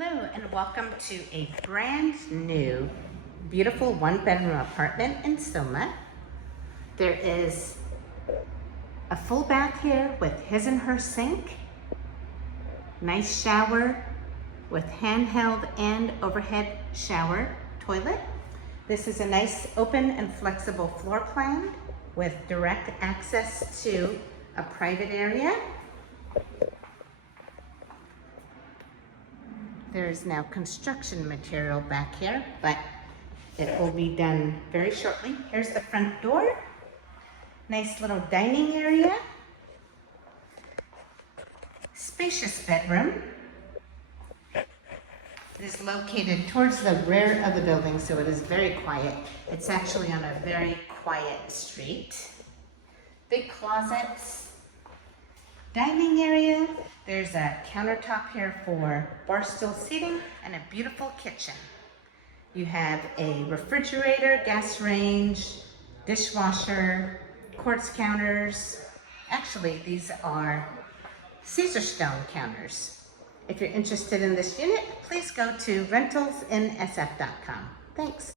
Hello and welcome to a brand new, beautiful one-bedroom apartment in Soma. There is a full bath here with his and her sink, nice shower with handheld and overhead shower toilet. This is a nice open and flexible floor plan with direct access to a private area. There's now construction material back here, but it will be done very shortly. Here's the front door. Nice little dining area. Spacious bedroom. It is located towards the rear of the building, so it is very quiet. It's actually on a very quiet street. Big closets. Dining area. There's a countertop here for bar stool seating and a beautiful kitchen. You have a refrigerator, gas range, dishwasher, quartz counters. Actually, these are Caesar stone counters. If you're interested in this unit, please go to rentalsinsf.com. Thanks.